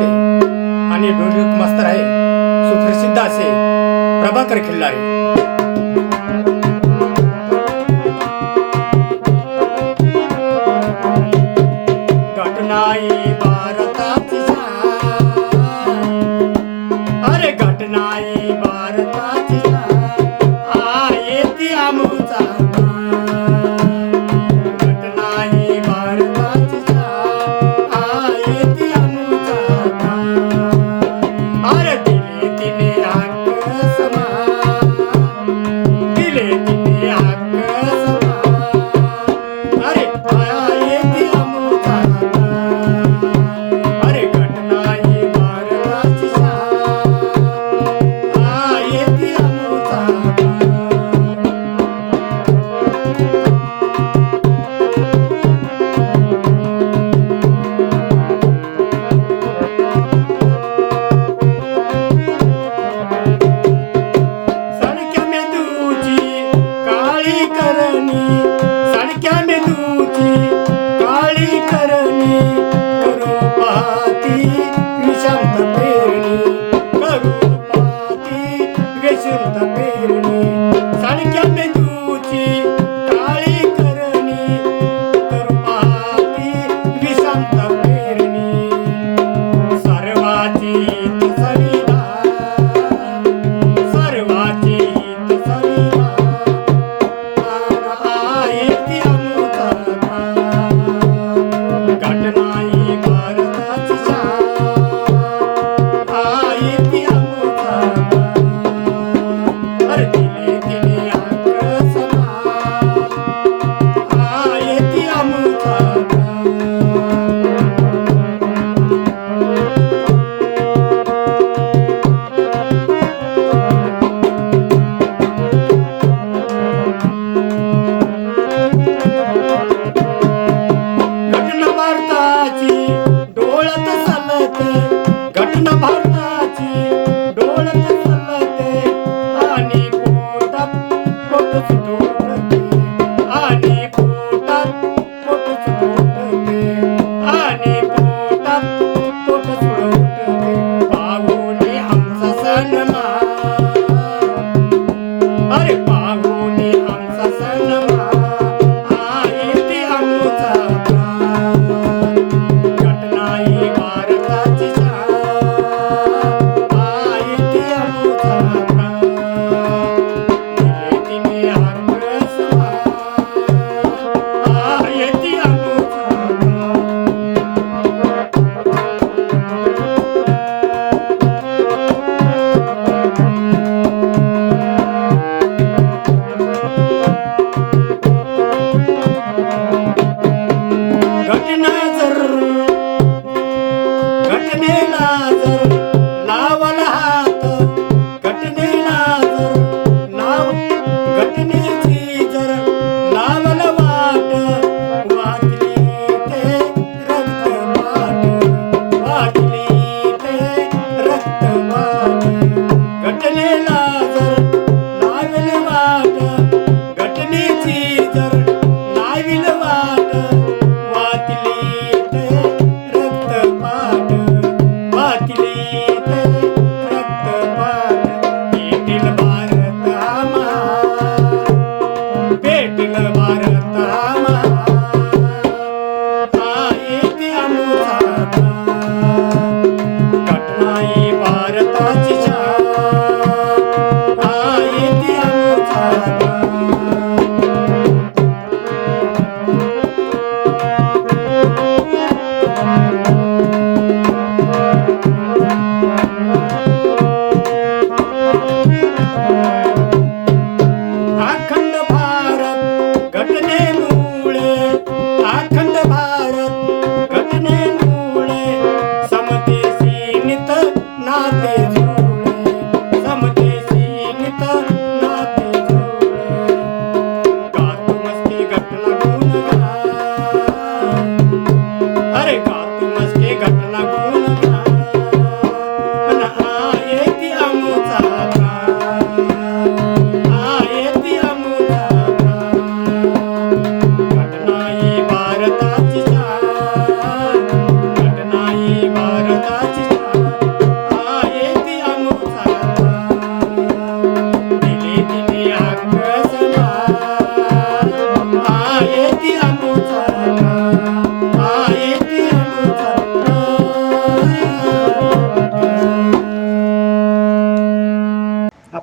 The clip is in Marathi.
असते. आणि म्युझिक मास्तर आहे सुप्रसिद्ध असे प्रभाकर खिल्लारी.